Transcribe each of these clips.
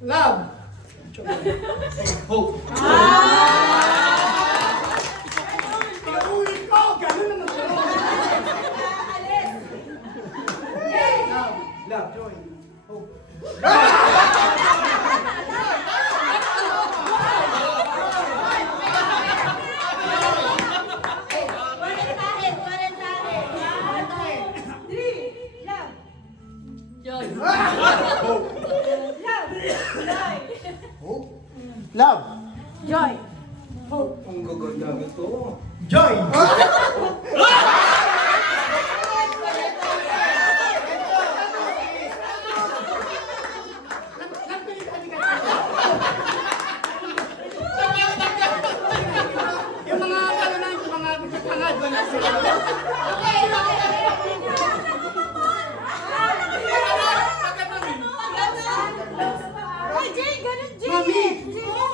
Love. Hope. Pinaulit ko! Ganun naman ko! Love, joy, hope. Love. Joy. Ang gaganda nito. Joy! Yung mga ano na, yung mga pangad na sila. Ay, Jay, ganun, Jay. Mami!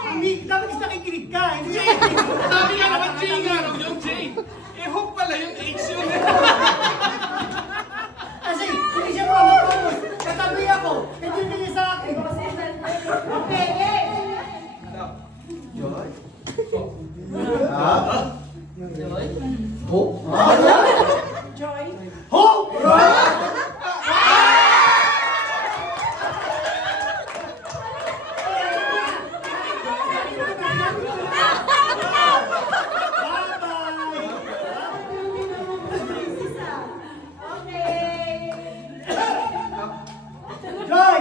Mami, dapat is nakikinig ka. Hindi. Sabi nga naman, Jay nga raw yun, Jay. Eh, hope pala yung H yun. Kasi hindi siya makapagpapos. Katabi ako. Hindi niya sa akin. Okay, okay. Joy? Joy. Hope? Joy. Hope! Joy!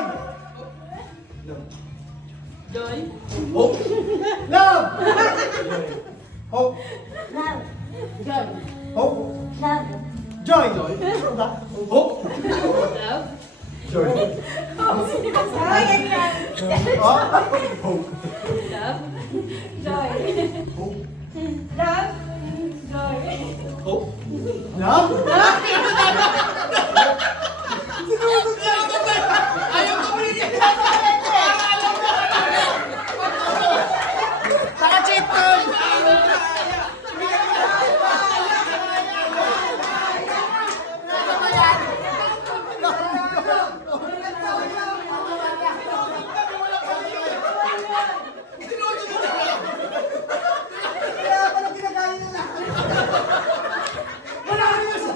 Joy. Hope! Love! Hope! Love. Joy. Hope! Love. Joy! Hope! Love. Joy! Ay, ganyan. Hope! Love. Joy. Hope! Love. Joy. Hope! Love! Ayaw ko rin yan. Taka-cheat ko! Kaya pala ginagaya nila. Wala ka nila sa...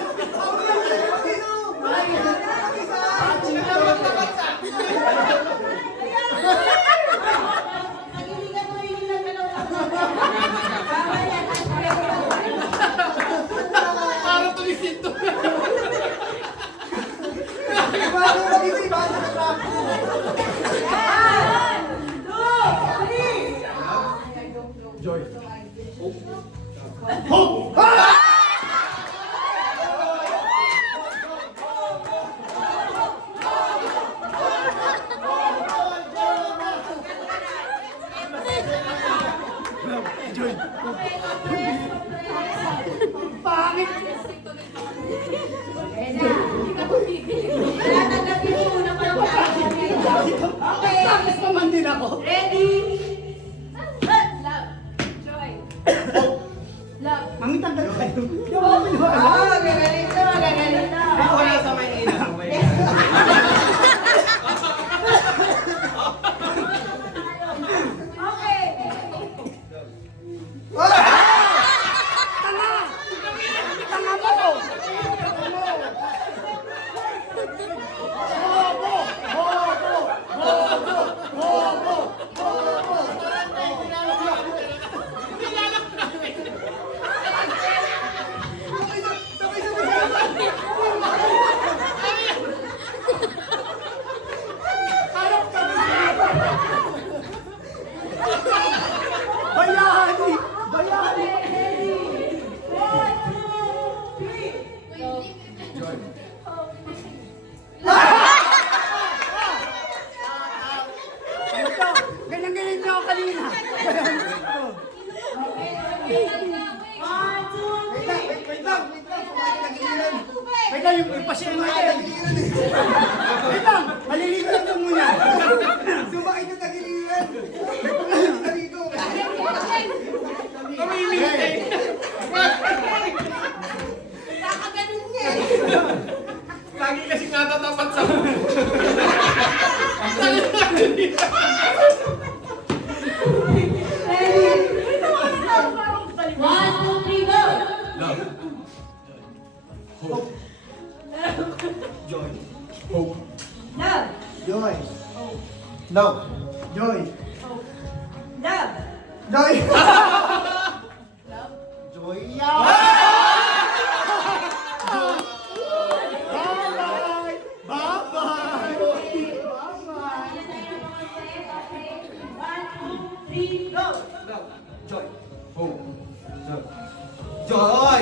One, two, three, go! Love. Hope. Joy. Hope. Love, Joy. Love. Joy. love, Joy. Joy. Bye-bye. Bye-bye. one, two, three, go! Love. Joy. Hope. Joy.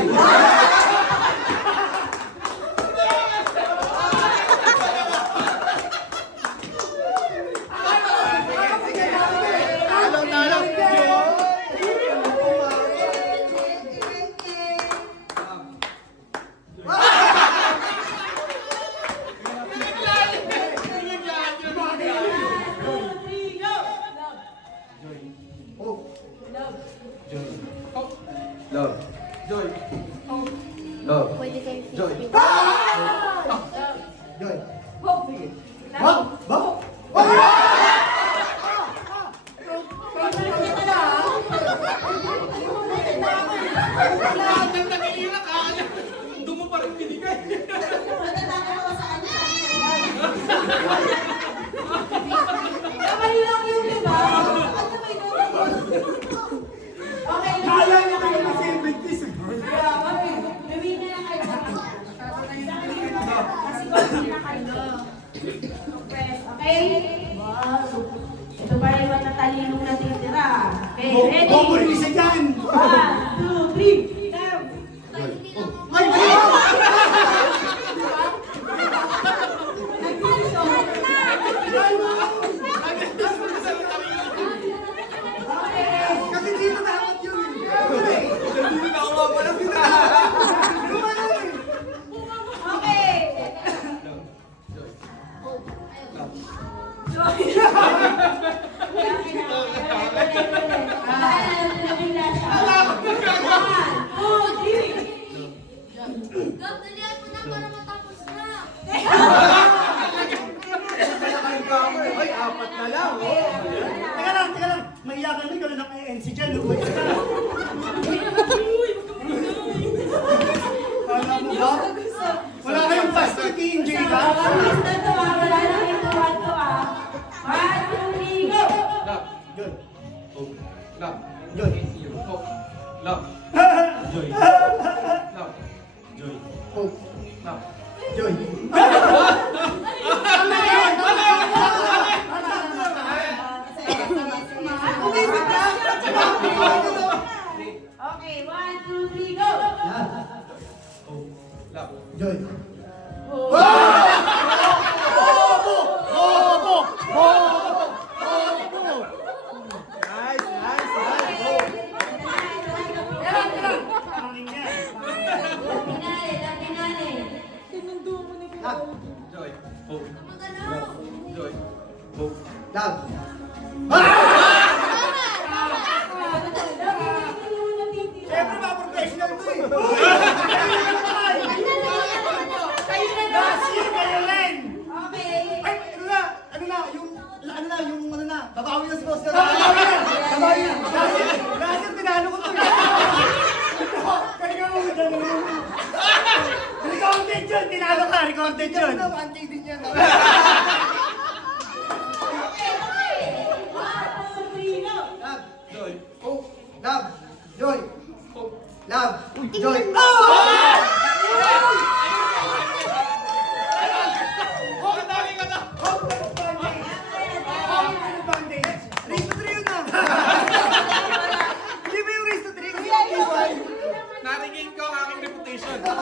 Love. Joy. Love. Pwede kayo Joy. Joy. Hope! Bak! Bak! Doon mo pa rin binigay. Kamali lang yun, di ba? Okay, Kaya niya kayo kasi British. gawin na lang kayo. Kasi konti na kayo. Press, okay? Wow. Ito pa rin matatalinong natitira. Okay, ready? Bobor isa dyan. 1, 2, 3, go! Ay, ay! Kasi dito dapat yun. Hindi na ako pala Okay. Dalihan mo na para matapos na. Ay, apat na lang. Teka lang, teka lang. Maiyakan din ka na ng ANC dyan. Umalis ka. Kala mo ba? Wala kayong pastor, K&J ka? Love. Joy. Hope. Love. Joy. Love. Joy. Hope. Love. Joy. Okay, 1, 2, 3, go! Hope. Love. Joy. Oh. Nice, nice, nice. Joy. Hope. Magalaw. Joy. Hope. Love. Siyempre mga professional mo eh. Last year kayo rin. Ay, ano na, babawi na si Boss. Babawi na. Last year, tinalo ko to. Kaya mo, recorded yun, tinalo ka, recorded yun. One take din yan. Joy. Love, joy, Hope. love, joy. Oh!